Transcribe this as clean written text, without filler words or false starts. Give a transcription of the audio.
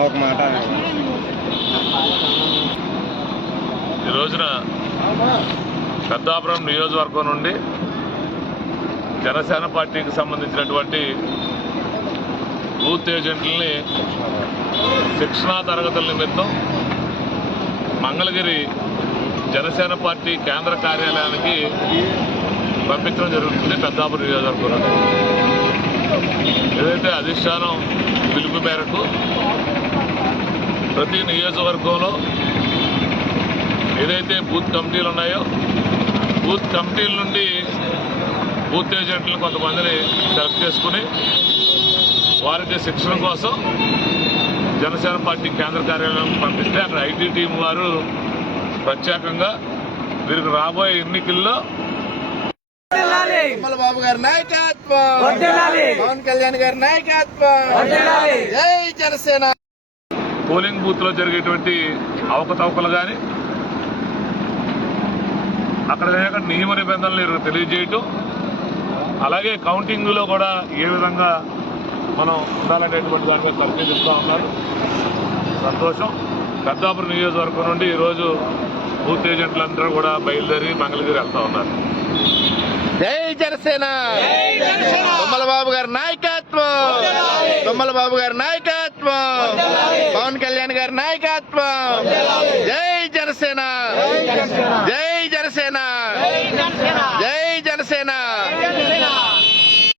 ఒక మాట ఈ రోజున పెద్దాపురం నియోజకవర్గం నుండి జనసేన పార్టీకి సంబంధించినటువంటి బూత్ ఏజెంట్లని శిక్షణా తరగతుల నిమిత్తం మంగళగిరి జనసేన పార్టీ కేంద్ర కార్యాలయానికి పంపించడం జరుగుతుంది. పెద్దాపురం నియోజకవర్గం ఏదైతే అధిష్టానం పిలుపు మేరకు ప్రతి నియోజకవర్గంలో ఏదైతే బూత్ కమిటీలు ఉన్నాయో బూత్ కమిటీల నుండి బూత్ ఏజెంట్లు కొంతమందిని సెలెక్ట్ చేసుకుని వారికి శిక్షణ కోసం జనసేన పార్టీ కేంద్ర కార్యాలయం పంపిస్తే అక్కడ ఐటీ టీం వారు ప్రత్యేకంగా వీరికి రాబోయే ఎన్నికల్లో బాబు గారి నాయకత్వం, పవన్ కళ్యాణ్ గారి నాయకత్వం, జై జనసేన. పోలింగ్ బూత్ లో జరిగేటువంటి అవకతవకలు కానీ అక్కడ నియమ నిబంధనలు తెలియజేయటం, అలాగే కౌంటింగ్ లో కూడా ఏ విధంగా మనం ఉండాలనేటువంటి దాని మీద పరిశీలిస్తూ ఉన్నారు. సంతోషం. పెద్దాపురం నియోజకవర్గం నుండి ఈరోజు బూత్ ఏజెంట్లందరూ కూడా బయలుదేరి మంగళగిరి వెళ్తా ఉన్నారు. జై జనసేన. తుమ్మల బాబు గారి నాయకత్వం, తుమ్మల బాబు గారి నాయకత్వం, పవన్ కళ్యాణ్ గారి నాయకత్వం, జై జనసేన, జై జనసేన.